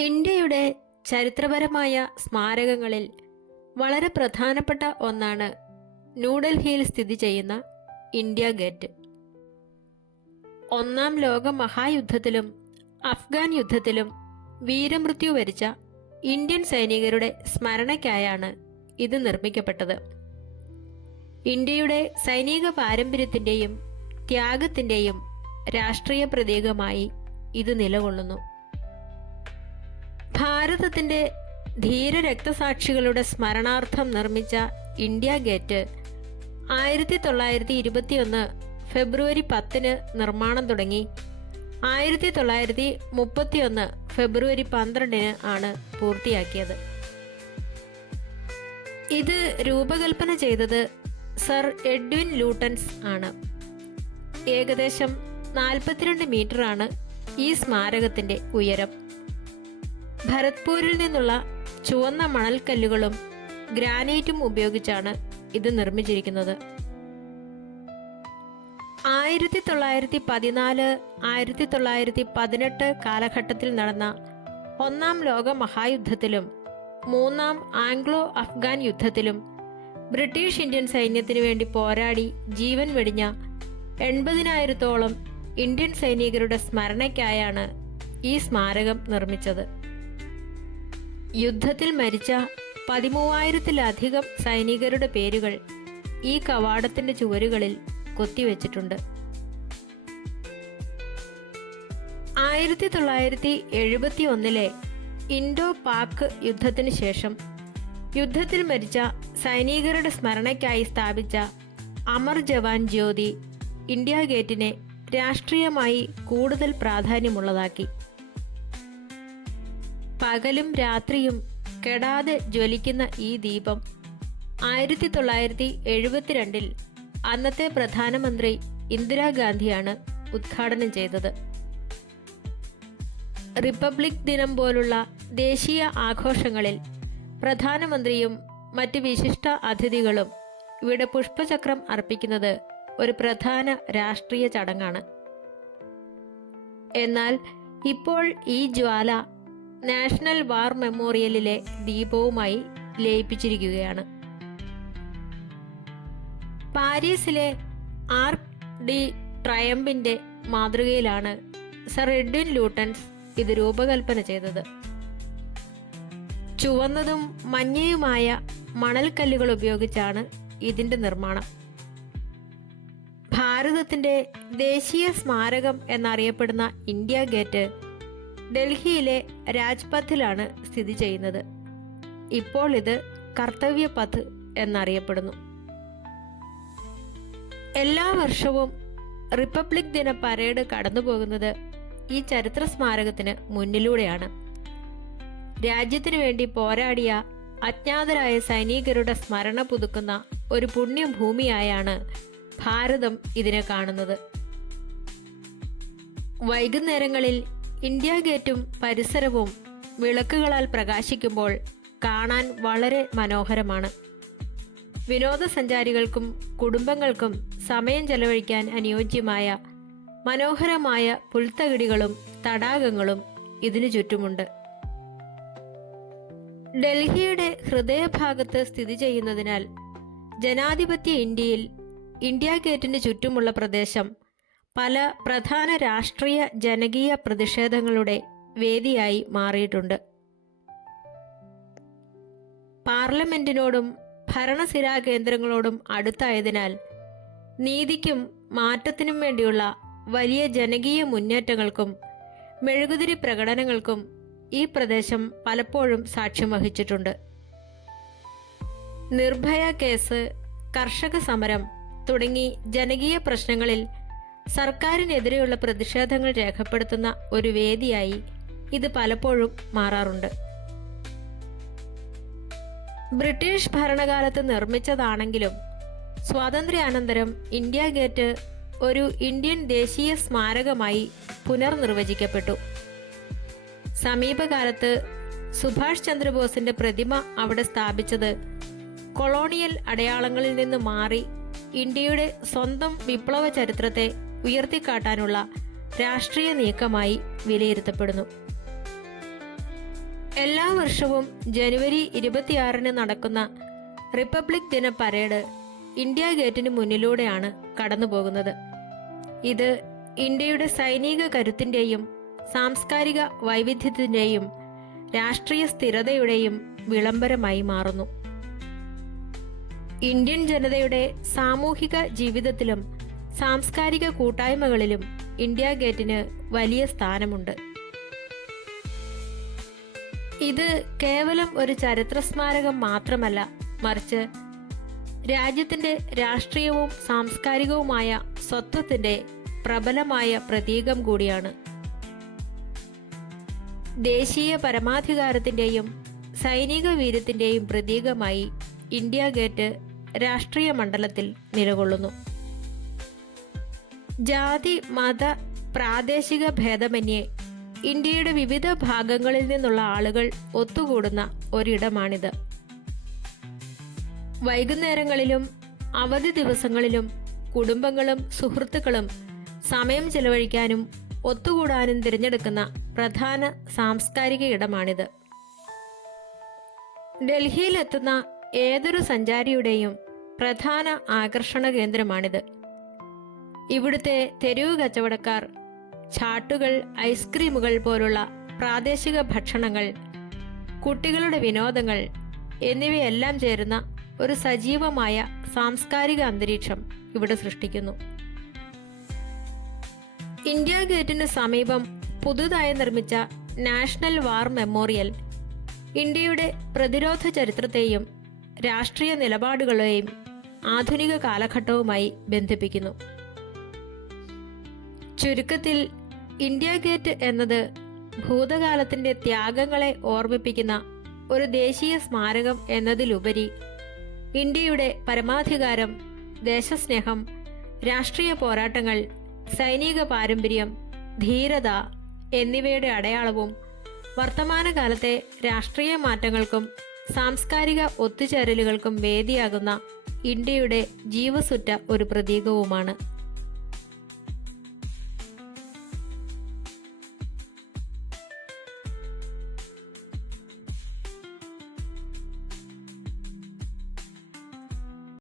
ഇന്ത്യയുടെ ചരിത്രപരമായ സ്മാരകങ്ങളിൽ വളരെ പ്രധാനപ്പെട്ട ഒന്നാണ് ന്യൂഡൽഹിയിൽ സ്ഥിതി ചെയ്യുന്ന ഇന്ത്യ ഗേറ്റ്. ഒന്നാം ലോക മഹായുദ്ധത്തിലും അഫ്ഗാൻ യുദ്ധത്തിലും വീരമൃത്യു വരിച്ച ഇന്ത്യൻ സൈനികരുടെ സ്മരണയ്ക്കായാണ് ഇത് നിർമ്മിക്കപ്പെട്ടത്. ഇന്ത്യയുടെ സൈനിക പാരമ്പര്യത്തിൻ്റെയും ത്യാഗത്തിൻ്റെയും രാഷ്ട്രീയ പ്രതീകമായി ഇത് നിലകൊള്ളുന്നു. ഭാരതത്തിൻ്റെ ധീര രക്തസാക്ഷികളുടെ സ്മരണാർത്ഥം നിർമ്മിച്ച ഇന്ത്യ ഗേറ്റ് 1921 ഫെബ്രുവരി 10 നിർമ്മാണം തുടങ്ങി 1931 ഫെബ്രുവരി 12 ആണ് പൂർത്തിയാക്കിയത്. ഇത് രൂപകൽപ്പന ചെയ്തത് സർ എഡ്വിൻ ലൂട്ടൻസ് ആണ്. ഏകദേശം 42 മീറ്ററാണ് ഈ സ്മാരകത്തിൻ്റെ ഉയരം. ഭരത്പൂരിൽ നിന്നുള്ള ചുവന്ന മണൽക്കല്ലുകളും ഗ്രാനൈറ്റും ഉപയോഗിച്ചാണ് ഇത് നിർമ്മിച്ചിരിക്കുന്നത്. 1914, 1918 കാലഘട്ടത്തിൽ നടന്ന ഒന്നാം ലോക മഹായുദ്ധത്തിലും മൂന്നാം ആംഗ്ലോ അഫ്ഗാൻ യുദ്ധത്തിലും ബ്രിട്ടീഷ് ഇന്ത്യൻ സൈന്യത്തിനു വേണ്ടി പോരാടി ജീവൻ വെടിഞ്ഞ 80,000-ഓളം ഇന്ത്യൻ സൈനികരുടെ സ്മരണയ്ക്കായാണ് ഈ സ്മാരകം നിർമ്മിച്ചത്. യുദ്ധത്തിൽ മരിച്ച 13,000-ലധികം സൈനികരുടെ പേരുകൾ ഈ കവാടത്തിന്റെ ചുവരുകളിൽ കൊത്തിവെച്ചിട്ടുണ്ട്. 1971 ഇൻഡോ പാക് യുദ്ധത്തിന് ശേഷം യുദ്ധത്തിൽ മരിച്ച സൈനികരുടെ സ്മരണയ്ക്കായി സ്ഥാപിച്ച അമർ ജവാൻ ജ്യോതി ഇന്ത്യ ഗേറ്റിനെ രാഷ്ട്രീയമായി കൂടുതൽ പ്രാധാന്യമുള്ളതാക്കി. പകലും രാത്രിയും കെടാതെ ജ്വലിക്കുന്ന ഈ ദീപം 1972 അന്നത്തെ പ്രധാനമന്ത്രി ഇന്ദിരാഗാന്ധിയാണ് ഉദ്ഘാടനം ചെയ്തത്. റിപ്പബ്ലിക് ദിനം പോലുള്ള ദേശീയ ആഘോഷങ്ങളിൽ പ്രധാനമന്ത്രിയും മറ്റ് വിശിഷ്ട അതിഥികളും ഇവിടെ പുഷ്പചക്രം അർപ്പിക്കുന്നത് ഒരു പ്രധാന രാഷ്ട്രീയ ചടങ്ങാണ്. എന്നാൽ ഇപ്പോൾ ഈ ജ്വാല നാഷണൽ വാർ മെമ്മോറിയലിലെ ദീപവുമായി ലയിപ്പിച്ചിരിക്കുകയാണ്. പാരീസിലെ ആർക്ക് ഡി ട്രയംപിന്റെ മാതൃകയിലാണ് സർ എഡ്വിൻ ലൂട്ടൻസ് ഇത് രൂപകൽപ്പന ചെയ്തത്. ചുവന്നതും മഞ്ഞയുമായ മണൽക്കല്ലുകൾ ഉപയോഗിച്ചാണ് ഇതിന്റെ നിർമ്മാണം. ഭാരതത്തിന്റെ ദേശീയ സ്മാരകം എന്നറിയപ്പെടുന്ന ഇന്ത്യ ഗേറ്റ് ഡൽഹിയിലെ രാജ്പഥിലാണ് സ്ഥിതി ചെയ്യുന്നത്. ഇപ്പോൾ ഇത് കർത്തവ്യ പഥ് എന്നറിയപ്പെടുന്നു. എല്ലാ വർഷവും റിപ്പബ്ലിക് ദിന പരേഡ് കടന്നുപോകുന്നത് ഈ ചരിത്ര സ്മാരകത്തിന് മുന്നിലൂടെയാണ്. രാജ്യത്തിനു വേണ്ടി പോരാടിയ അജ്ഞാതരായ സൈനികരുടെ സ്മരണ പുതുക്കുന്ന ഒരു പുണ്യഭൂമിയായാണ് ഭാരതം ഇതിനെ കാണുന്നത്. വൈകുന്നേരങ്ങളിൽ ഇന്ത്യ ഗേറ്റും പരിസരവും വിളക്കുകളാൽ പ്രകാശിക്കുമ്പോൾ കാണാൻ വളരെ മനോഹരമാണ്. വിനോദസഞ്ചാരികൾക്കും കുടുംബങ്ങൾക്കും സമയം ചെലവഴിക്കാൻ അനുയോജ്യമായ മനോഹരമായ പുൽത്തകിടികളും തടാകങ്ങളും ഇതിനു ചുറ്റുമുണ്ട്. ഡൽഹിയുടെ ഹൃദയഭാഗത്ത് സ്ഥിതി ചെയ്യുന്നതിനാൽ ജനാധിപത്യ ഇന്ത്യയിൽ ഇന്ത്യ ഗേറ്റിന് ചുറ്റുമുള്ള പ്രദേശം പല പ്രധാന രാഷ്ട്രീയ ജനകീയ പ്രതിഷേധങ്ങളുടെ വേദിയായി മാറിയിട്ടുണ്ട്. പാർലമെന്റിനോടും ഭരണസിരാ കേന്ദ്രങ്ങളോടും അടുത്തായതിനാൽ നീതിക്കും മാറ്റത്തിനും വേണ്ടിയുള്ള വലിയ ജനകീയ മുന്നേറ്റങ്ങൾക്കും മെഴുകുതിരി പ്രകടനങ്ങൾക്കും ഈ പ്രദേശം പലപ്പോഴും സാക്ഷ്യം വഹിച്ചിട്ടുണ്ട്. നിർഭയ കേസ്, കർഷക സമരം തുടങ്ങി ജനകീയ പ്രശ്നങ്ങളിൽ സർക്കാരിനെതിരെയുള്ള പ്രതിഷേധങ്ങൾ രേഖപ്പെടുത്തുന്ന ഒരു വേദിയായി ഇത് പലപ്പോഴും മാറാറുണ്ട്. ബ്രിട്ടീഷ് ഭരണകാലത്ത് നിർമ്മിച്ചതാണെങ്കിലും സ്വാതന്ത്ര്യാനന്തരം ഇന്ത്യ ഗേറ്റ് ഒരു ഇന്ത്യൻ ദേശീയ സ്മാരകമായി പുനർനിർവചിക്കപ്പെട്ടു. സമീപകാലത്ത് സുഭാഷ് ചന്ദ്രബോസിന്റെ പ്രതിമ അവിടെ സ്ഥാപിച്ചത് കൊളോണിയൽ അടയാളങ്ങളിൽ നിന്ന് മാറി ഇന്ത്യയുടെ സ്വന്തം വിപ്ലവ ചരിത്രത്തെ ഉയർത്തിക്കാട്ടാനുള്ള രാഷ്ട്രീയ നീക്കമായി വിലയിരുത്തപ്പെടുന്നു. എല്ലാ വർഷവും ജനുവരി 26-ന് നടക്കുന്ന റിപ്പബ്ലിക് ദിന പരേഡ് ഇന്ത്യ ഗേറ്റിന് മുന്നിലൂടെയാണ് കടന്നുപോകുന്നത്. ഇത് ഇന്ത്യയുടെ സൈനിക കരുത്തിൻ്റെയും സാംസ്കാരിക വൈവിധ്യത്തിൻ്റെയും രാഷ്ട്രീയ സ്ഥിരതയുടെയും വിളംബരമായി മാറുന്നു. ഇന്ത്യൻ ജനതയുടെ സാമൂഹിക ജീവിതത്തിലും സാംസ്കാരിക കൂട്ടായ്മകളിലും ഇന്ത്യ ഗേറ്റിന് വലിയ സ്ഥാനമുണ്ട്. ഇത് കേവലം ഒരു ചരിത്ര സ്മാരകം മാത്രമല്ല, മറിച്ച് രാജ്യത്തിന്റെ രാഷ്ട്രീയവും സാംസ്കാരികവുമായ സ്വത്വത്തിന്റെ പ്രബലമായ പ്രതീകം കൂടിയാണ്. ദേശീയ പരമാധികാരത്തിന്റെയും സൈനിക വീര്യത്തിന്റെയും പ്രതീകമായി ഇന്ത്യ ഗേറ്റ് രാഷ്ട്രീയ മണ്ഡലത്തിൽ നിലകൊള്ളുന്നു. ജാതി, മത, പ്രാദേശിക ഭേദമന്യേ ഇന്ത്യയുടെ വിവിധ ഭാഗങ്ങളിൽ നിന്നുള്ള ആളുകൾ ഒത്തുകൂടുന്ന ഒരിടമാണിത്. വൈകുന്നേരങ്ങളിലും അവധി ദിവസങ്ങളിലും കുടുംബങ്ങളും സുഹൃത്തുക്കളും സമയം ചെലവഴിക്കാനും ഒത്തുകൂടാനും തിരഞ്ഞെടുക്കുന്ന പ്രധാന സാംസ്കാരിക ഇടമാണിത്. ഡൽഹിയിലെത്തുന്ന ഏതൊരു സഞ്ചാരിയുടെയും പ്രധാന ആകർഷണ കേന്ദ്രമാണിത്. ഇവിടുത്തെ തെരുവ് കച്ചവടക്കാർ ചാട്ടുകൾ, ഐസ്ക്രീമുകൾ പോലുള്ള പ്രാദേശിക ഭക്ഷണങ്ങൾ, കുട്ടികളുടെ വിനോദങ്ങൾ എന്നിവയെല്ലാം ചേരുന്ന ഒരു സജീവമായ സാംസ്കാരിക അന്തരീക്ഷം ഇവിടെ സൃഷ്ടിക്കുന്നു. ഇന്ത്യ ഗേറ്റിന് സമീപം പുതുതായി നിർമ്മിച്ച നാഷണൽ വാർ മെമ്മോറിയൽ ഇന്ത്യയുടെ പ്രതിരോധ ചരിത്രത്തെയും രാഷ്ട്രീയ നിലപാടുകളെയും ആധുനിക കാലഘട്ടവുമായി ബന്ധിപ്പിക്കുന്നു. ചുരുക്കത്തിൽ, ഇന്ത്യ ഗേറ്റ് എന്നത് ഭൂതകാലത്തിന്റെ ത്യാഗങ്ങളെ ഓർമ്മിപ്പിക്കുന്ന ഒരു ദേശീയ സ്മാരകം എന്നതിലുപരി ഇന്ത്യയുടെ പരമാധികാരം, ദേശസ്നേഹം, രാഷ്ട്രീയ പോരാട്ടങ്ങൾ, സൈനിക പാരമ്പര്യം, ധീരത എന്നിവയുടെ അടയാളവും വർത്തമാനകാലത്തെ രാഷ്ട്രീയ മാറ്റങ്ങൾക്കും സാംസ്കാരിക ഒത്തുചേരലുകൾക്കും വേദിയാകുന്ന ഇന്ത്യയുടെ ജീവസുറ്റ ഒരു പ്രതീകവുമാണ്.